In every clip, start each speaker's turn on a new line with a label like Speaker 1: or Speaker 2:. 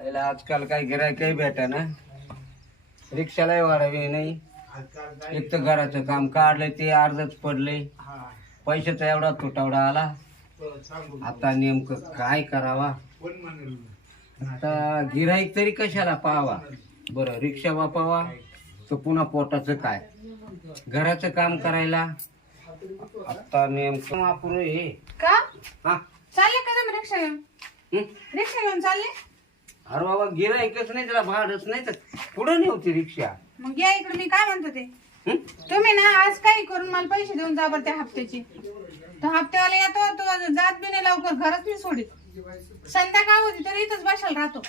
Speaker 1: पहिला आजकाल काही गिराय काही भेटा ना. रिक्षालाही वाढावी नाही. एक तर घराचं काम काढलंय ते अर्धच पडलंय. पैशाचा एवढा तुटवडा आला. आता नेमकं काय करावा? आता गिराईक तरी कशाला पाहावा? बरं रिक्षा वापावा तर पुन्हा पोटाचं काय? घराचं काम करायला? आता नेमकं वापरू हे.
Speaker 2: का?
Speaker 1: हा.
Speaker 2: चालले का तुम्ही रिक्षा घेऊन?
Speaker 1: हं?
Speaker 2: रिक्षा घेऊन चालले?
Speaker 1: अरे बाबा गिराईकच नाही त्याला भाडच नाही तर पुढं नव्हती रिक्षा?
Speaker 2: मग या इकडे मी काय म्हणतो ते?
Speaker 1: हं?
Speaker 2: तुम्ही ना आज काही करून मला पैसे देऊन जा बरं त्या हप्त्याचे. तो हप्त्यावाला येतो तो जात बी नाही लवकर घरच नाही सोडित. संध्याकाळ होती तरी इथंच बसायला राहतो.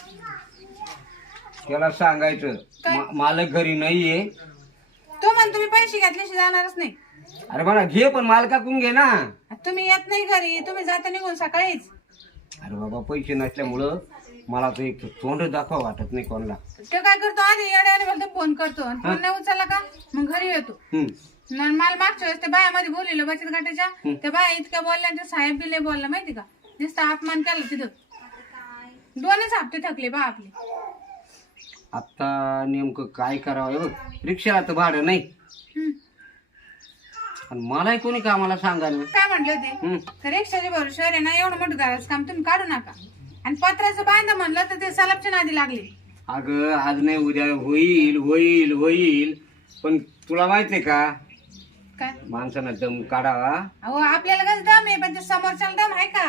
Speaker 1: त्याला सांगायचं
Speaker 2: काय?
Speaker 1: मा- मालक घरी नाहीये.
Speaker 2: तो म्हणतो मी पैसे घेतल्याशी जाणारच नाही.
Speaker 1: अरे मला घे पण मालकाकडून घे ना.
Speaker 2: तुम्ही येत नाही घरी तुम्ही जाता निघून सकाळीच.
Speaker 1: अरे बाबा पैसे नसल्यामुळं मला तर एक तोंड दाखवा वाटत नाही कोणाला.
Speaker 2: तो काय करतो आधी येड्याने बोलतो फोन करतो. आणि फोन नाही उचलला का? मग घरी येतो. आणि मला मागच्या वेळेस त्या बायामध्ये बोललेलं बचत गटाच्या. त्या बाया इतक्या बोलल्या त्या साहेब बिले बोलला माहिती का? नुसतं अपमान केला तिथं. दोनच हप्ते थकले बा आपले.
Speaker 1: आता नेमकं काय करावं? हे बघ रिक्षाला तर भाडं नाही.
Speaker 2: हम्म.
Speaker 1: आणि मलाही कोणी कामाला सांगा ना
Speaker 2: काय म्हटलं ते
Speaker 1: हं.
Speaker 2: तर रिक्षाचे भरोश्यावर आहे ना एवढं मोठं घराचं काम तुम्ही काढू नका. आणि पत्राचं बांधा म्हणलं तर ते सलाबच्या नादी लागले.
Speaker 1: अगं आज नाही उद्या होईल होईल होईल. पण तुला माहितीये का?
Speaker 2: काय?
Speaker 1: माणसानं दम काढावा.
Speaker 2: अहो आपल्याला कसं दम आहे पण ते समोरच्याला दम आहे का?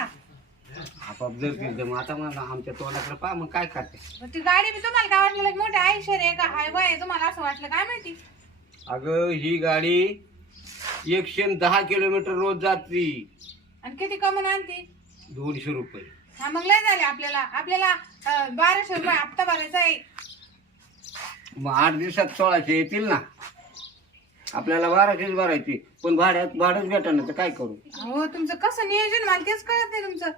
Speaker 1: आपाप जर ती दम आता मला आमच्या तोंडाकडे पहा मग काय करते?
Speaker 2: मग ती गाडी बी तुम्हाला काय वाटलं? मोठे आयुष्य आहे का हायवे आहे तुम्हाला असं वाटलं? काय माहिती?
Speaker 1: अगं ही गाडी एकशे दहा किलोमीटर रोज जाती.
Speaker 2: आणि किती कमवून आणती?
Speaker 1: दोनशे रुपये.
Speaker 2: हा मग लय झाले आपल्याला. आपल्याला अं, बाराशे रुपये हप्ता भरायचा आहे.
Speaker 1: मग आठ दिवसात सोळाशे येतील ना? आपल्याला बाराशेच भरायची. पण भाड्यात भाडंच भेटणार तर काय करू?
Speaker 2: हो तुमचं कसं नियोजन? मला तेच कळत नाही तुमचं.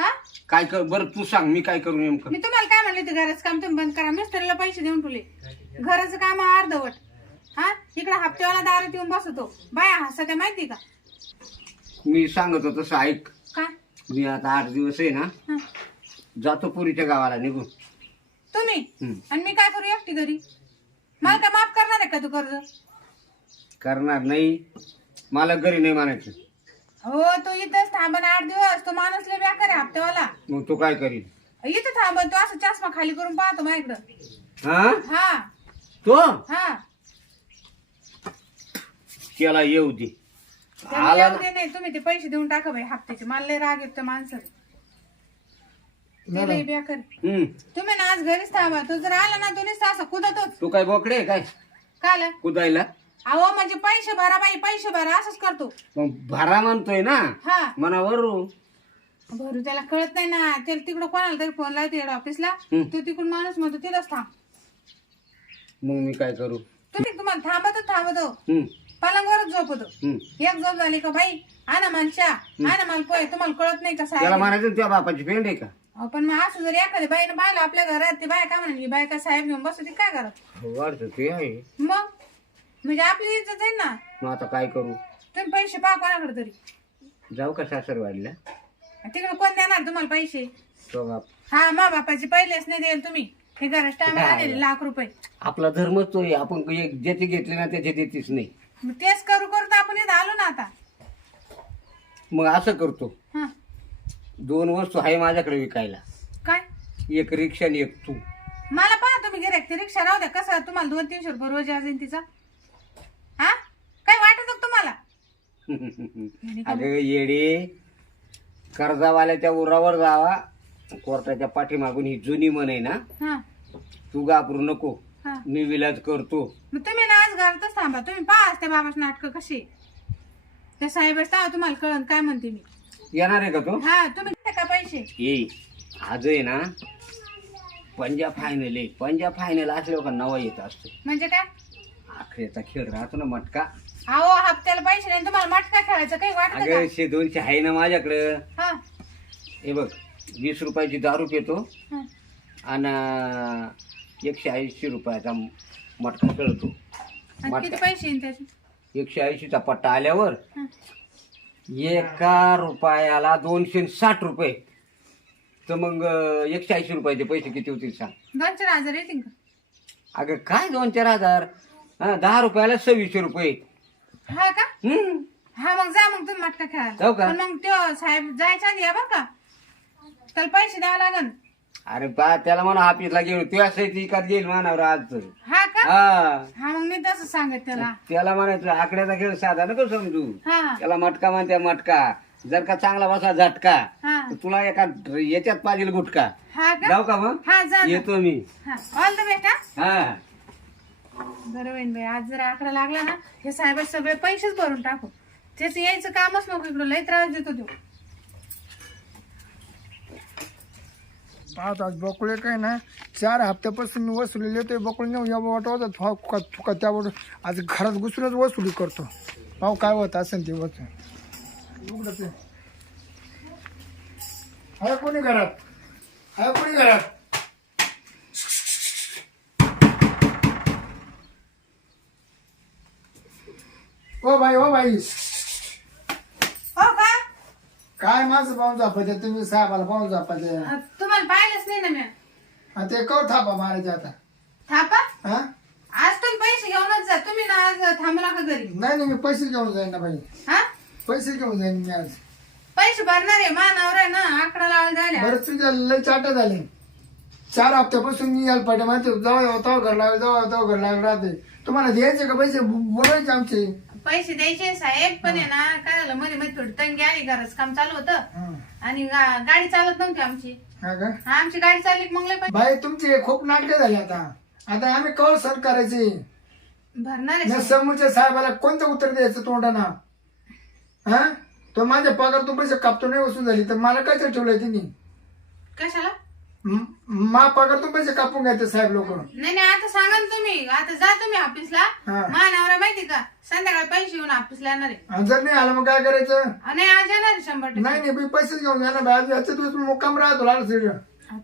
Speaker 2: हा?
Speaker 1: काय कर बरं तू सांग मी काय करू नेमकं?
Speaker 2: मी तुम्हाला काय म्हणले ते घराचं काम तुम्ही बंद करा मिस्त्रीला पैसे देऊन ठेवले. घराचं काम अर्धवट. हा? इकडे हप्त्यावाला दारात येऊन बसतो. बाया हसत माहिती का?
Speaker 1: मी सांगत होतो तसं ऐक.
Speaker 2: काय
Speaker 1: मी आता आठ दिवस आहे ना
Speaker 2: हं.
Speaker 1: जातो पुरीच्या गावाला निघून
Speaker 2: तुम्ही. आणि मी काय करू एकटी घरी? मला काय माफ करणार आहे का तू कर्ज?
Speaker 1: करणार नाही. मला घरी नाही म्हणायचं.
Speaker 2: हो तू इथंच थांबन आठ दिवस. तो माणूस लय बेकार आहे हप्त्यावाला.
Speaker 1: मग तू काय करील
Speaker 2: इथं थांबन तू असं चष्मा खाली करून पाहतो माझ्याकडं.
Speaker 1: हा?
Speaker 2: हा.
Speaker 1: तो?
Speaker 2: हा.
Speaker 1: त्याला येऊ दे.
Speaker 2: त्यांनी
Speaker 1: आला
Speaker 2: येऊ दे नाही तुम्ही ते पैसे देऊन टाका बाई हप्त्याचे. मला लय राग येतो माणसाला. ते लय बेकार. आहे.
Speaker 1: हम्म.
Speaker 2: तुम्ही ना आज घरीच थांबा. तू जर आला ना तुम्ही असं कुदतोच.
Speaker 1: तू काय बोकडे आहे काय?
Speaker 2: काल?
Speaker 1: कुदायला?
Speaker 2: अहो म्हणजे पैसे भरा बाई पैसे भरा असंच करतो.
Speaker 1: मग भरा म्हणतोय ना.
Speaker 2: हा.
Speaker 1: मनावर
Speaker 2: भरू. त्याला कळत नाही ना. त्याला तिकडं कोणाला तरी फोन लावते हेड ऑफिसला
Speaker 1: हं.
Speaker 2: तो तिकडून माणूस म्हणतो तिलाच थांब.
Speaker 1: मग मी काय करू?
Speaker 2: तुम्ही तुम्हाला थांबतो थांबतो.
Speaker 1: हम्म,
Speaker 2: पलंगावरच झोपतो.
Speaker 1: हम्म.
Speaker 2: एक झोप झाली का बाई? आणा माणशा आणा मला पोय तुम्हाला कळत नाही कसं
Speaker 1: त्याला
Speaker 2: आहे.
Speaker 1: म्हणायचं तुझ्या बापाची पेंड आहे का?
Speaker 2: अहो, पण मग असं जर एखाद्या बाईनं पाहिलं आपल्या घरात ती बाय काय म्हणाली बाय का साहेब घेऊन बसू ती काय करत?
Speaker 1: वाढतं ते आहे.
Speaker 2: मग? म्हणजे आपली इज्जत आहे ना?
Speaker 1: मग आता काय करू?
Speaker 2: तुम्ही पैसे पहा कोणाकडे तरी.
Speaker 1: जाऊ का सासर वाढल्या
Speaker 2: तिकडे कोण देणार तुम्हाला पैसे?
Speaker 1: तो बाप.
Speaker 2: हा मा बापाचे पहिलेच नाही देईल तुम्ही. हे घरात टाइम आलेले लाख रुपये.
Speaker 1: आपला धर्मच तो आहे. आपण एक ज्याचे घेतले ना त्याचे देतेच नाही.
Speaker 2: मग तेच करू करू तर आपण इथं आलो ना आता.
Speaker 1: मग असं करतो.
Speaker 2: हा.
Speaker 1: दोन वस्तू आहे माझ्याकडे विकायला.
Speaker 2: काय?
Speaker 1: एक रिक्षा आणि एक तू.
Speaker 2: मला पहा तुम्ही गिऱ्हाईक ते रिक्षा राहू द्या. कसं तुम्हाला दोन तीनशे रुपये रोज असेल तिचा? हा? काय वाटत होतं तुम्हाला?
Speaker 1: अगं येडे कर्जावाल्याच्या उरावर जावा. कोर्टाच्या पाठीमागून ही जुनी म्हण आहे ना?
Speaker 2: हा.
Speaker 1: तू घाबरू नको.
Speaker 2: हा.
Speaker 1: मी विलाज करतो.
Speaker 2: मग तुम्ही ना आज घरातच थांबा. तुम्ही पहा त्या बाबाच नाटक कशी त्या तेव्हा तुम्हाला कळन काय म्हणते मी.
Speaker 1: येणार आहे का तो?
Speaker 2: हा तुम्ही का पैसे?
Speaker 1: ये. आज आहे ना पंजाब फायनल आहे. पंजाब फायनल असल्यावर का नवा येत असतो.
Speaker 2: म्हणजे काय?
Speaker 1: आखरेचा खेळ राहतो ना मटका.
Speaker 2: अहो हप्त्याला पैसे नाही तुम्हाला मटका खेळायचं काही वाटत
Speaker 1: अगं शे दोनशे आहे ना माझ्याकडं.
Speaker 2: हा.
Speaker 1: हे बघ वीस रुपयाची दारू पितो
Speaker 2: हा.
Speaker 1: आणि एकशे ऐंशी रुपयाचा मटका खेळतो.
Speaker 2: आणि किती पैसे येईन त्याचे?
Speaker 1: एकशे ऐंशीचा पट्टा आल्यावर
Speaker 2: हा.
Speaker 1: एका रुपयाला दोनशे साठ रुपये. तर मग अं, एकशे ऐंशी रुपयाचे पैसे किती होतील सांग?
Speaker 2: दोन चार हजार येतील का?
Speaker 1: अगं काय दोन चार हजार? हा दहा रुपयाला सव्वीसशे रुपये.
Speaker 2: हा का?
Speaker 1: हम्म.
Speaker 2: हा मग जा मग तुम्ही मटका
Speaker 1: जाऊ
Speaker 2: खेळा
Speaker 1: का?
Speaker 2: पण मग त्यो साहेब जायच्या आधी या बरं का? त्याला पैसे द्यावे लागन.
Speaker 1: अरे बा त्याला म्हणा ऑफिसला गेलो तू असं इकात घेईल मानावर आज.
Speaker 2: हा का?
Speaker 1: हा.
Speaker 2: हा मग मी तसं सांगत त्याला.
Speaker 1: त्याला म्हणायचं आकड्याचा खेळ साधा नको समजू.
Speaker 2: हा.
Speaker 1: त्याला मटका म्हणते मटका. जर का चांगला बसला झटका.
Speaker 2: हा.
Speaker 1: तर तुला एका याच्यात पाहिजे गुटका
Speaker 2: हा का?
Speaker 1: जाऊ का मग?
Speaker 2: हा जा.
Speaker 1: येतो मी.
Speaker 2: हा. ऑल द बेस्ट हा
Speaker 1: हा.
Speaker 2: बरं होईन बाई आज जर आकडा लागला ना हे साहेब सगळे पैसेच भरून टाकू. त्याचं यायचं कामच नको इकडं लय त्रास देतो तो.
Speaker 3: पाहत आज बकुळे काय ना चार हप्त्यापासून मी वसुली ते बकुळे नाही या वाटवत चुका चुका त्यावर आज घरात घुसूनच वसुली करतो. भाऊ काय होत असेल ते होत हाय आहे. कोणी घरात? आहे कोणी घरात? ओ भाई ओ भाई
Speaker 2: हो
Speaker 3: काय माझं पाहून जापायचं तुम्ही साहेबाला पाहून जापायचं
Speaker 2: अ, तुम्हाला पाहिलंच नाही ना मी.
Speaker 3: ते कव थापा मारायचे आता.
Speaker 2: थापा?
Speaker 3: हा?
Speaker 2: आज तुम्ही पैसे घेऊनच जा. तुम्ही ना आज थांबू नका घरी.
Speaker 3: नाही नाही मी पैसे घेऊन जाईन ना बाई.
Speaker 2: हा?
Speaker 3: पैसे घेऊन जाईन मी आज.
Speaker 2: पैसे भरणार आहे. मानावर आहे ना आकडा लावायला झाल्या
Speaker 3: बरं तुझ्या लय चाट झाले. चार हप्त्यापासून मी यायला पाहिजे. माहिती जाऊ तो घर लागले जाऊ तो घर लागले राहते तुम्हाला द्यायचे का पैसे? बोलायचे आमचे.
Speaker 2: पैसे द्यायचे साहेब पण आहे ना काय झालं मध्ये मध्ये थोडी तंगी आली घरच काम चालू होतं.
Speaker 3: हं.
Speaker 2: आणि गा- गाडी चालत नव्हती आमची.
Speaker 3: हा का?
Speaker 2: आमची गाडी चालली की मग लय पैसे
Speaker 3: बाई तुमचे खूप नाटके झाले आता. आता आम्ही कवर सर करायचे.
Speaker 2: भरणार आहे
Speaker 3: मी
Speaker 2: साहेब.
Speaker 3: समोरच्या साहेबाला कोणतं उत्तर द्यायचं तोंडाना हा? तो माझ्या पगार तू पैसे कापतो नाही वसूल झाली. तर मला काय ठेवलंय तिने?
Speaker 2: कशाला?
Speaker 3: म- मा पगार तू पैसे कापून घ्यायचे साहेब लोक.
Speaker 2: नाही नाही आता सांगा ना तुम्ही. आता जा तुम्ही ऑफिसला
Speaker 3: हा.
Speaker 2: मानावर माहिती का? संध्याकाळी पैसे येऊन ऑफिसला येणार आहे.
Speaker 3: जर नाही आलं मग काय करायचं?
Speaker 2: आणि आज येणार आहे शंभर टक्के.
Speaker 3: नाही नाही मी पैसेच घेऊन जाणार आज याच्या दिवस मुक्काम राहतो लाल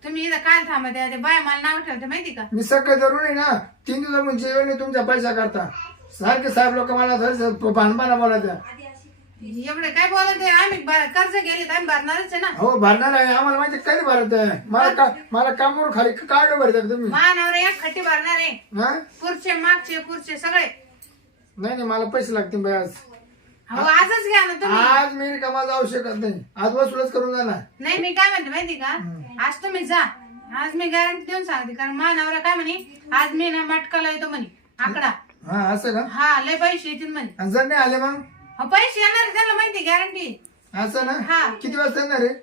Speaker 2: तुम्ही इथं काय थांबा त्या ते बाय मला नाव ठेवते माहिती का?
Speaker 3: मी सकाळी जरूर आहे ना. तीन दिवस म्हणजे जेवण नाही तुमच्या पैसा करता सारखे साहेब लोक मला भानपाना बोलायच्या
Speaker 2: एवढे काय बोलत आहे? आम्ही कर्ज गेले तर आम्ही भरणारच आहे ना.
Speaker 3: हो भरणार आहे. आम्हाला माहिती कधी भरत आहे? मला का मला कामावर खाली काढलं भरतात तुम्ही.
Speaker 2: मानावर एक खट्टी भरणार आहे.
Speaker 3: हा?
Speaker 2: पुरचे मागचे पुरचे सगळे.
Speaker 3: नाही नाही मला पैसे लागतील बाई आज.
Speaker 2: अहो आजच घ्या ना तुम्ही.
Speaker 3: आज मी कामा जाऊ शकत नाही. आज वसुलच करून जाणार.
Speaker 2: नाही मी काय म्हणते माहिती का? आज तुम्ही जा. आज मी गॅरंटी देऊन सांगते. कारण मानावर काय म्हणे? आज मी ना मटकाला येतो म्हणे. आकडा.
Speaker 3: हा असं का?
Speaker 2: हा लय पैसे येतील म्हणे.
Speaker 3: आणि जर नाही आले मग?
Speaker 2: अहो, पैसे येणार आहे त्यांना माहिती गॅरंटी
Speaker 3: असं ना?
Speaker 2: हा.
Speaker 3: किती वाजता येणार आहे?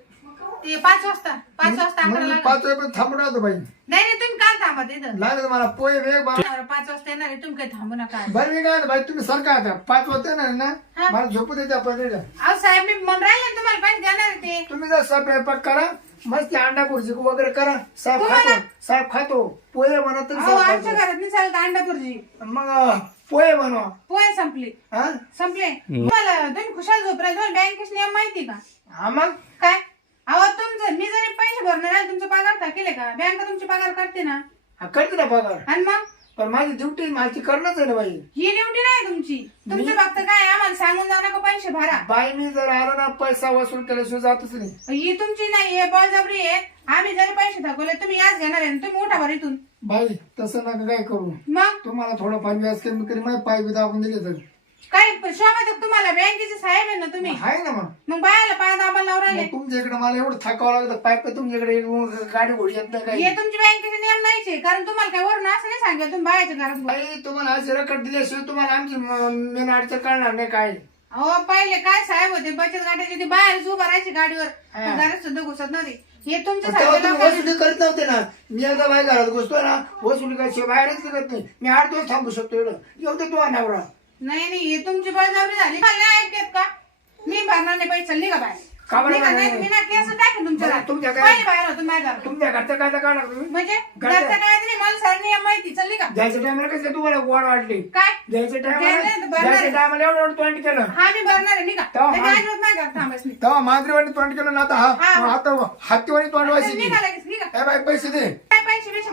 Speaker 2: ते पाच वाजता पाच वाजता
Speaker 3: मग
Speaker 2: आकडा
Speaker 3: मी
Speaker 2: लागला
Speaker 3: पाच वेळ थांबून राहतो बाई.
Speaker 2: नाही नाही तुम्ही काय थांबा तिथं.
Speaker 3: लागलं मला पोहे वेग बाबा
Speaker 2: पाच वाजता येणार आहे तुम्ही काही थांबू नका.
Speaker 3: बरं मी काय म्हणतो, बाई तुम्ही सरका आता. पाच वाजता येणार आहे ना?
Speaker 2: हा.
Speaker 3: मला झोपू देते.
Speaker 2: अहो साहेब मी म्हणून राहिले ना तुम्हाला पैसे देणार आहे ते.
Speaker 3: तुम्ही जर स्वयंपाक करा. मस्त अंडा भुर्जी वगैरे करा. साहेब
Speaker 2: तुम्हाला-
Speaker 3: खातो. साहेब खातो. पोहे बनवा तरी
Speaker 2: अहो
Speaker 3: साहेब
Speaker 2: आमच्या
Speaker 3: खातो.
Speaker 2: घरात नाही चालत अंडा पुरजी
Speaker 3: मग अं, पोहे बनवा
Speaker 2: पोहे संपले.
Speaker 3: हा?
Speaker 2: तुम्हाला तुम्ही खुशाल झोपराय तुम्हाला बँकेचे नियम माहिती का?
Speaker 3: हा मग.
Speaker 2: काय? अहो तुमचं मी जरी पैसे भरणार आहे तुमचा पगार टाकेले का? बँक तुमची पगार करते ना.
Speaker 3: हा, करते ना पगार.
Speaker 2: आणि मग?
Speaker 3: पण माझी ड्युटी माझी करणंच आहे ना बाई.
Speaker 2: ही ड्युटी नाही तुमची. तुमचं फक्त काय आम्हाला सांगून जाऊ नका पैसे भरा.
Speaker 3: बाई मी जर आलो ना पैसा वसूल केल्याशिवाय जातच नाही.
Speaker 2: ही तुमची नाही आहे बळजबरी आहे. आम्ही जरी पैसे थकवले तुम्ही याच घेणार आहे ना, तुम्ही उठा बरं इथून.
Speaker 3: बाई तसं नका काय करू.
Speaker 2: मग?
Speaker 3: तुम्हाला थोडंफार व्याज कमी करी माझे पाय बी दाबून दिले तर
Speaker 2: काय शोभा तुम्हाला बँकेचे साहेब आहे ना तुम्ही?
Speaker 3: आहे ना मग.
Speaker 2: मग बायाला पाय दाबायला लावून राहिले.
Speaker 3: मग तुमच्या इकडे मला एवढं थकावं लागतं पाय पाय तुमच्याकडे येऊन गाडी घोडी येत नाही काही.
Speaker 2: हे तुमचे बँकेचे नियम नाहीचे कारण तुम्हाला काय वरून असं नाही सांगितलं तुम्ही बायाच्या घरात.
Speaker 3: बाई तुम्हाला असे रकड दिल्याशिवाय तुम्हाला आमची मेन अडचण कळणार नाही काय.
Speaker 2: अहो पहिले काय साहेब होते बचत गटाचे ते बाहेरच उभा राहायची गाडीवर.
Speaker 3: हा.
Speaker 2: घरात सुद्धा घुसत नव्हते. हे तुमच्या
Speaker 3: तेव्हा
Speaker 2: सारख्या
Speaker 3: तुम्ही
Speaker 2: लोकांनी
Speaker 3: वसुली करत नव्हते ना. मी आता बाई घरात घुसतो ना वसुली करायची बाहेरच करत नाही. मी आठ दिवस थांबू शकतो एवढं. येऊ दे तू नवरा.
Speaker 2: नाही नाही हे तुमची बळजबरी झाली. मला नाही ऐकत का? मी भरणार नाही पैसे निघा
Speaker 3: का
Speaker 2: बाहेर
Speaker 3: बरं
Speaker 2: निघा,
Speaker 3: नाही?
Speaker 2: नाही मी ना केस टाकेन तुमच्या
Speaker 3: बरं. तुमच्या काय-
Speaker 2: पहिले बाहेर होतो माझ्या घरात.
Speaker 3: तुमच्या घरचं काय तर तुम्ही?
Speaker 2: म्हणजे
Speaker 3: घरचं-
Speaker 2: घरचं काय नाही मला सर नियम माहिती चल निघा.
Speaker 3: द्यायच्या टायमाला कसं तुम्हाला गोड वाटली?
Speaker 2: काय?
Speaker 3: द्यायच्या टायमाला
Speaker 2: द्यायला तर
Speaker 3: द्यायच्या. टायमाला एवढं एवढं तोंड केलं.
Speaker 2: हा मी भरणार आहे निघा.
Speaker 3: तेव्हा
Speaker 2: नाही,
Speaker 3: हा-
Speaker 2: अजिबात माझ्या घरात थांबायचं नाही.
Speaker 3: तेव्हा मांजरीवाणी तोंड केलं ना आता हा.
Speaker 2: हा.
Speaker 3: आता हत्तीवाणी तोंड वाशी
Speaker 2: निघा लगेच निघा.
Speaker 3: ए बाई पैसे दे.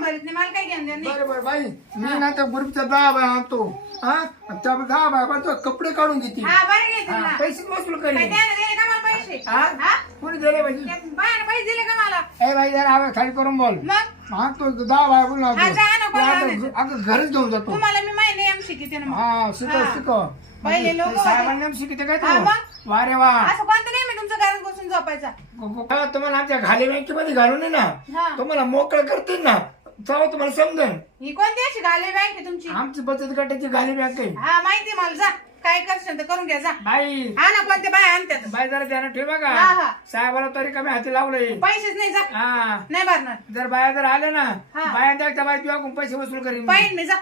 Speaker 2: भरत नाही मला काय घेऊन देणार नाही.
Speaker 3: बरं बरं बाई मी ना त्या ग्रुपच्या दहा बाय आणतो. हा? आणि त्या दहा बाय पण तो कपडे काढून घेते
Speaker 2: हा बरं
Speaker 3: हा, पैसे वसूल
Speaker 2: काय
Speaker 3: करेल
Speaker 2: द्यायला दिले का मला पैसे?
Speaker 3: हा?
Speaker 2: हा?
Speaker 3: कोणी कुठे दिले म्हणजे
Speaker 2: त्या बायाने पैसे दिले का मला?
Speaker 3: ए बाई जरा आवाज खाली करून बोल.
Speaker 2: मग?
Speaker 3: हा तो दहा बाय बोल
Speaker 2: हा, जा ना,
Speaker 3: घरच घेऊन जातो.
Speaker 2: तुम्हाला मी माहिती शिकते ना मग.
Speaker 3: हा शिकव
Speaker 2: हा.
Speaker 3: शिकव.
Speaker 2: पहिले लोकं होते.
Speaker 3: साहेबांना शिकते काय
Speaker 2: हा,
Speaker 3: तू?
Speaker 2: मग?
Speaker 3: वा
Speaker 2: असं कोणतं नाही मी घरात बसून झोपायचा.
Speaker 3: गो- गो- तुम्हाला आमच्या खाली बँकेमध्ये घालून ये ना.
Speaker 2: हा.
Speaker 3: तुम्हाला मोकळं करतील ना. तेव्हा तुम्हाला समजेल
Speaker 2: ही कोणती अशी घाले बँक आहे तुमची?
Speaker 3: आमची बचत गटाची घाली बँक आहे.
Speaker 2: हा माहिती मला. जा. काय करशील तर करून घ्या जा.
Speaker 3: बाई.
Speaker 2: हा ना कोणते बाय आणतात
Speaker 3: बाई जरा त्यानं ठेवा का
Speaker 2: हा.
Speaker 3: साहेबाला तरी कमी हाती लावलंय.
Speaker 2: पैसेच नाही जा.
Speaker 3: हा.
Speaker 2: नाही भरणार.
Speaker 3: जर बाया जर आल्या ना
Speaker 2: हा.
Speaker 3: बाया द्या बाई तुझ्याकडून पैसे वसूल करीन
Speaker 2: पाहिजे मी जा.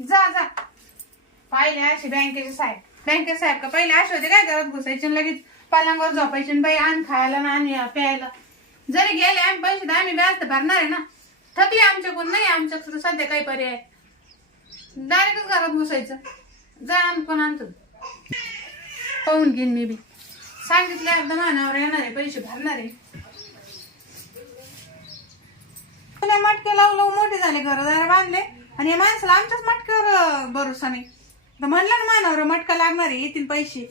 Speaker 2: जा जा. पाहिले अशी बँकेचे साहेब. बँकेचे साहेब का पहिले असे होते काय घरात घुसायचे आणि लगेच पलंगावर झोपायचे आणि बाई आण खायला ना आणि प्यायला. जरी गेले आम्ही पैसे तर आम्ही व्याज तर भरणार आहे ना. थकले आमच्याकडून नाही आमच्याकडे सध्या काही पर्याय. डायरेक्टच घरात घुसायचं. जा आण आणतो? पाहून घेईन मी बी. सांगितलं एकदा मानावर येणार आहे पैसे भरणार. आहे तुला मटके लावू लावू मोठे झाले घरदार बांधले. आणि या माणसाला आमच्याच मटक्यावर भरोसा नाही. तर म्हणलं ना मानावर मटका लागणार आहे येतील पैसे.